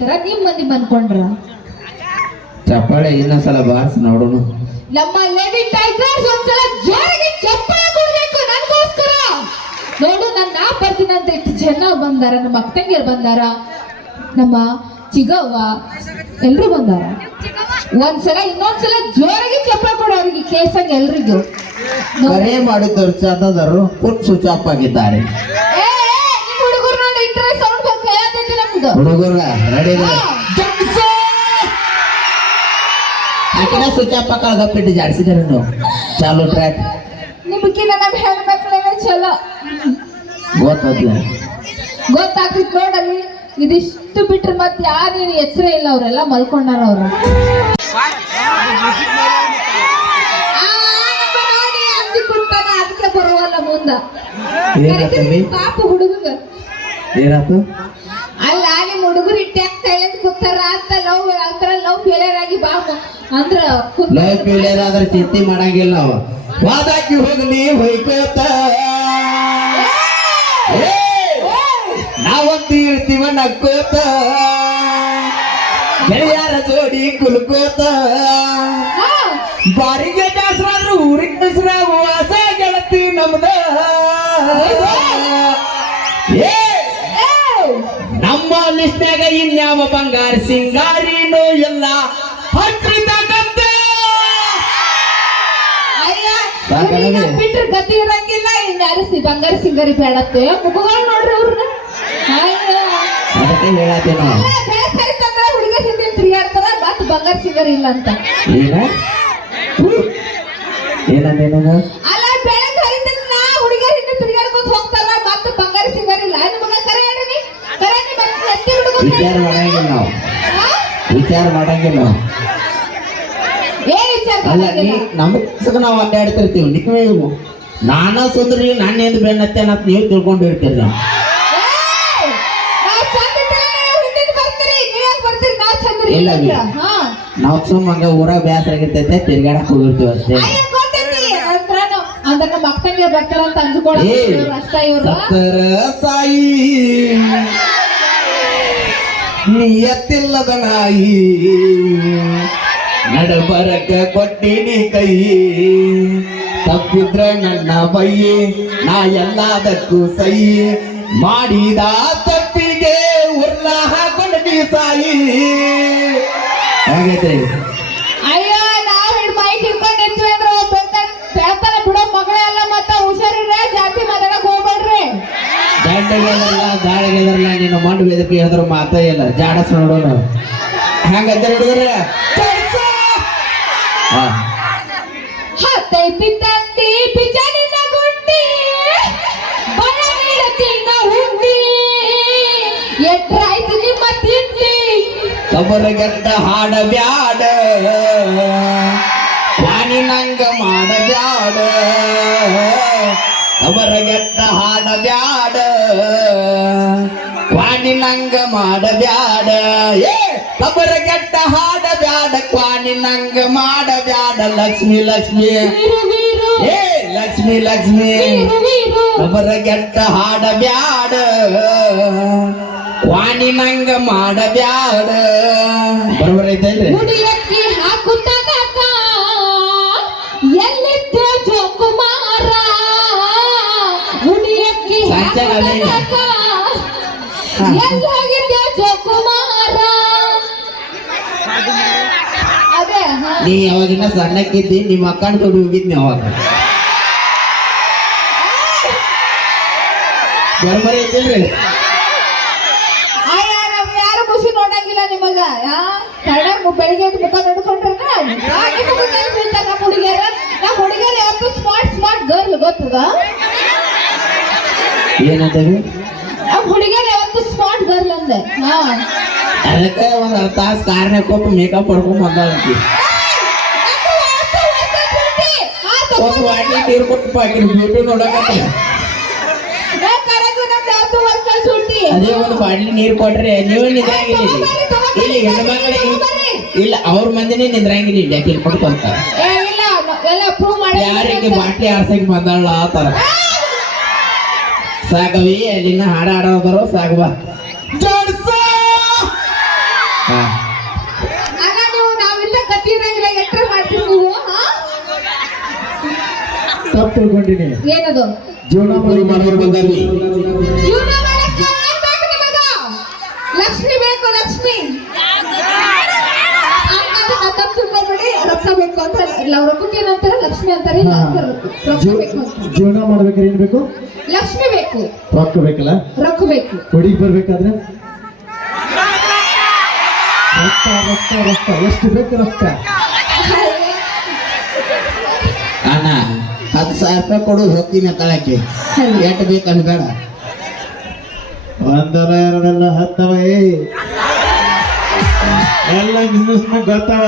ಇರ್ತಾರ ನಿಮ್ ಮಂದಿ ಬಂದ್ಕೊಂಡ್ರ? ಚಪ್ಪಾಳೆ ಇನ್ನೊಂದ್ಸಲ ಬಾರ್ಸ್ ನೋಡೋಣ. ನಮ್ಮ ಲೇಡಿ ಟೈಗರ್ಸ್ ಒಂದ್ಸಲ ಜೋರಾಗಿ ಚಪ್ಪಾಳೆ ಕೊಡ್ಬೇಕು ನನಗೋಸ್ಕರ. ನೋಡು ನನ್ನ ನಾ ಬರ್ತೀನಿ ಅಂತ ಇಷ್ಟು ಜನ ಬಂದಾರ ನಮ್ಮ ಅಕ್ಕಂಗಿಯರು ಬಂದಾರ ನಮ್ಮ ಚಿಗವ್ವ ಎಲ್ರು ಬಂದಾರ. ಒಂದ್ಸಲ ಇನ್ನೊಂದ್ಸಲ ಜೋರಾಗಿ ಚಪ್ಪಾಳೆ ಕೊಡು ಅವ್ರಿಗೆ ಕೇಸಂಗ್ ಎಲ್ರಿಗೂ. ಮಾಡಿದ್ದರು ಕರೆ ಮಾಡಿದ್ದವ್ರು ಚಂದದರು ಸ್ವಿಚ್ ಆಫ್ ಆಗಿದ್ದಾರೆ ನಮ್ದು ಹುಡುಗರ ರೆಡಿ ಹಾ. ಆಕಿನ ಸ್ವಿಚ್ ಆಫ್ ಕಳ್ದಪ್ಪಿಟ್ಟು ಜಾಡ್ಸಿದಾರೆ ನೀವು ಚಾಲು ಟ್ರ್ಯಾಕ್ ನಿಮ್ಗಿನ ನಮ್ಮ ಹೆಣ್ಮಕ್ಳೇನೆ ಚಲೋ ಗೊತ್ತದ್ಲ ಗೊತ್ತಾಗ್ತಿತ್ತು ನೋಡಲ್ಲಿ. ಇದಿಷ್ಟು ಬಿಟ್ರೆ ಮತ್ತೆ ಯಾರೇನು ಎಚ್ಚರ ಇಲ್ಲ ಅವರೆಲ್ಲ ಮಲ್ಕೊಂಡಾರ ಅವರು. ಅದಕ್ಕೆ ಬರುವಲ್ಲ ಮುಂದ. ಪಾಪ ಹುಡುಗ ಏನಾಯ್ತು ಹುಡುಗರು ಇಟ್ಟ್ಯಾಕ್ ಸೈಲೆಂಟ್ ಕೂತಾರ ಅಂತ ಲವ್ ಆತರ ಲವ್ ಫೇಲಿಯರ್ ಆಗಿ ಬಾ ಅಂದ್ರ ಲವ್ ಫೇಲಿಯರ್ ಆದ್ರೆ ಚಿಂತೆ ಮಾಡಂಗಿಲ್ಲ ನಾವು. ವಾದಾಕಿ ಹೋಗ್ಲಿ ಹೊಯ್ಕೋತ. ನಾವಂತೂ ಇರ್ತೀವ ನಕ್ಕೋತ. ಗೆಳೆಯರ ಜೋಡಿ ಕುಲ್ಕೋತ. ಬಾರಿಗೆ ದಾಸರಾದ್ರು ಊರಿಗೆ ಹೆಸರಾಗ ವಾಸ ಗೆಳತಿ ನಮ್ದ. ಲಿಸ್ಟ್ನಾಗ ಇನ್ಯಾವ ಬಂಗಾರ ಸಿಂಗಾರಿನೂ ಬೇ? ಬಿಟ್ರೆ ಗತಿ ಇರಂಗಿಲ್ಲ. ಇನ್ಯಾರು ಸಿ ಬಂಗಾರ ಸಿಂಗಾರಿ ಬೇಡತ್ತೆ. ಮುಗುಗಳು ನೋಡ್ರಿ ಅವ್ರನ್ನ ಹುಡುಗ ಹಿಂದೆ ತಿರುಗಾಡ್ತಾರ ಮತ್ ಬಂಗಾರ ಸಿಂಗಾರಿ ಇಲ್ಲ ಅಂತ. ಏನ? ಏನಂದೇನ ವಿಚಾರ ಮಾಡಂಗಿಲ್ಲ ನಾವು. ವಿಚಾರ ಮಾಡಂಗಿಲ್ಲ ನಾವು. ಅಲ್ಲ ನೀ? ನಮ್ಮ ಕೆಲ್ಸಕ್ಕೆ ನಾವು ಅಡ್ಡಾಡ್ತಿರ್ತೀವಿ. ನಿಮಗೆ ನಾನ ಸುಂದ್ರಿ ನನ್ನೇಂದು ಬೆನ್ನತ್ತೆ ಅಂತ ನೀವು ತಿಳ್ಕೊಂಡಿರ್ತೀರಿ ನಾವು. ಇಲ್ಲ ನಾವು ಸುಮ್ಮ ಹಂಗ ಊರಾಗ ಬೇಸರ ಆಗಿರ್ತೈತೆ ತಿರ್ಗಾಡಕ್ ಹೋಗಿರ್ತೀವಿ ಅಷ್ಟೇ. ಅಯ್ಯ, ಗೊತ್ತೈತಿ. ನಿಯತ್ತಿಲ್ಲದ ನಾಯಿ. ನಡಬರಕ ಕೊಟ್ಟಿನಿ ಕೈ. ತಪ್ಪಿದ್ರ ನನ್ನ ಬೈ ನಾ ಎಲ್ಲದಕ್ಕೂ ಸೈ. ಮಾಡಿದ ತಪ್ಪಿಗೆ ಉರ್ಲ ಹಾಕೊಂಡಿ ಸಾಯಿ ಹಾಗೈತೆ ದಂಡಗೆದರಲ್ಲ ಗಾಳಿಗೆದರಲ್ಲ ನೀನು ಮಂಡು ವೇದಕ್ಕೆ ಹೇಳಿದ್ರು ಮಾತೇ ಇಲ್ಲ ಜಾಡಸ್ ನೋಡೋಣ ಹಂಗಂತ ಹಿಡಿದ್ರೆ ಹತ್ತೈತಿ ತಂದಿ ಬಿಜಾನಿನ ಗುಂಡಿ ಬಣ ನೀಡತಿನ ಹುಂಡಿ. ಎಟ್ರಾಯ್ತು ನಿಮ್ಮ ತಿಂಡಿ. ಕಬರಗಡ್ಡ ಹಾಡ ಬ್ಯಾಡ. ಪಾನಿ ನಂಗ ಮಾಡ ಬ್ಯಾಡ. ವಾಣಿ ಏ ಮಾಡ ಕೆಟ್ಟ ಹಾಡ ಬ್ಯಾಡ ಕ್ವಾಣಿ ನಂಗ ಮಾಡಬ್ಯಾಡ, ಲಕ್ಷ್ಮಿ ಲಕ್ಷ್ಮಿ. ಏ, ಲಕ್ಷ್ಮಿ ಲಕ್ಷ್ಮಿ. ಕಬರ ಕೆಟ್ಟ ಹಾಡ ಬ್ಯಾಡ ವಾಣಿ ನಂಗ ಮಾಡ ಬ್ಯಾಡ ಹಾಕುತ್ತ ನೀ ಯಾವಾಗಿನ ಸಣ್ಣಕ್ಕಿದ್ದಿ? ನಿಮ್ಮ ಅಕ್ಕನ ಕೊಡಿ ಹೋಗಿದ್ನಿ ಅವಾಗ. ಬರೋಬರಿ ಇದ್ದಿಲ್ರಿ ಅಯ್ಯ ಯಾರು ಖುಷಿ ನೋಡಂಗಿಲ್ಲ ನಿಮಗ ಮು- ಬೆಳಿಗ್ಗೆ ಎದ್ದು ಮುಖ ನೋಡ್ಕೊಂಡ್ರೆ ನಮ್ಮ ಹುಡುಗಿಯರ. ನಮ್ಮ ಹುಡುಗಿಯರ ಯಾವತ್ತು ಸ್ಮಾರ್ಟ್ ಸ್ಮಾರ್ಟ್ ಗರ್ಲ್ ಗೊತ್ತದ? ಏನಂತವಿ ನಮ್ಮ ಹುಡುಗಿಯರ ಯಾವತ್ತು ಸ್ಮಾರ್ಟ್ ಗರ್ಲ್ ಅಂದೆ. ಹಾ. ಅದಕ್ಕೆ ಒಂದು ಅರ್ಧ ತಾಸು ಕಾರ್ನಾಗ ಕೊಟ್ಟು ಮೇಕಪ್ ಮಾಡ್ಕೊಂಡ್ ಬಂದಾಳ್ತಿ. ಒಂದು ವಾಟಿ ನೀರು ಬ್ಯೂಟಿ ಅದೇ ಒಂದು ಬಾಟ್ಲಿ ನೀರು ಕೊಟ್ರೆ ನೀವು ನಿದ್ರಾಗಿಲ್ಲ ಇಲ್ಲಿ. ಅವ್ರ ಮಂದಿನೇ ನಿದ್ರಂಗಿಲ್ಲ ಇಲ್ಲಿ ಯಾಕೆ ಯಾರಿಗೆ ಬಾಟ್ಲಿ ಆರ್ಸಕ್ ಬಂದಾಳ ಆತರ ಸಾಕವಿ, ಅಲ್ಲಿನ ಹಾಡ ಹಾಡೋದರು ಸಾಕವಾ ತಪ್ಪು ತಿಳ್ಕೊಂಡಿನಿ. ಏನದು? ಜೀವನ ಮಾಡಿ ಮಾಡೋರು ಬಂದಲ್ಲಿ ಜೀವನ ಮಾಡಕ್ಕೆ ಬೇಕು ನಿಮಗ ಲಕ್ಷ್ಮಿ ಬೇಕು ಲಕ್ಷ್ಮಿ. ತಪ್ಪು ತಿಳ್ಕೊಬೇಡಿ ರಕ್ತ ಬೇಕು ಅಂತ ಇಲ್ಲ ಅವ್ರ ರೊಕ್ಕಕ್ಕೆ ಏನಂತಾರೆ ಲಕ್ಷ್ಮಿ ಅಂತಾರೆ ಇಲ್ಲ ಬೇಕು ಅಂತ. ಜೀವನ ಮಾಡ್ಬೇಕಾದ್ರೆ ಏನ್ ಬೇಕು? ಲಕ್ಷ್ಮಿ ಬೇಕು. ರೊಕ್ಕ ಬೇಕಲ್ಲ? ರೊಕ್ಕ ಬೇಕು. ಹುಡುಗಿ ಬರ್ಬೇಕಾದ್ರೆ? ರೊಕ್ಕ ರೊಕ್ಕ ರೊಕ್ಕ ಎಷ್ಟು ಬೇಕು ರೊಕ್ಕ ಅಣ್ಣ ಹತ್ತು ಸಾವಿರ ರೂಪಾಯಿ ಕೊಡು, ಹೋಗ್ತೀನಿ ಅಂತಳಕ್ಕೆ ಎಷ್ಟು ಬೇಕು ಅನ್ಬೇಡ. ಒಂದಲ್ಲ ಎರಡಲ್ಲ ಹತ್ತವ. ಎಲ್ಲ ಬಿಸ್ನೆಸ್ ಗೊತ್ತವ.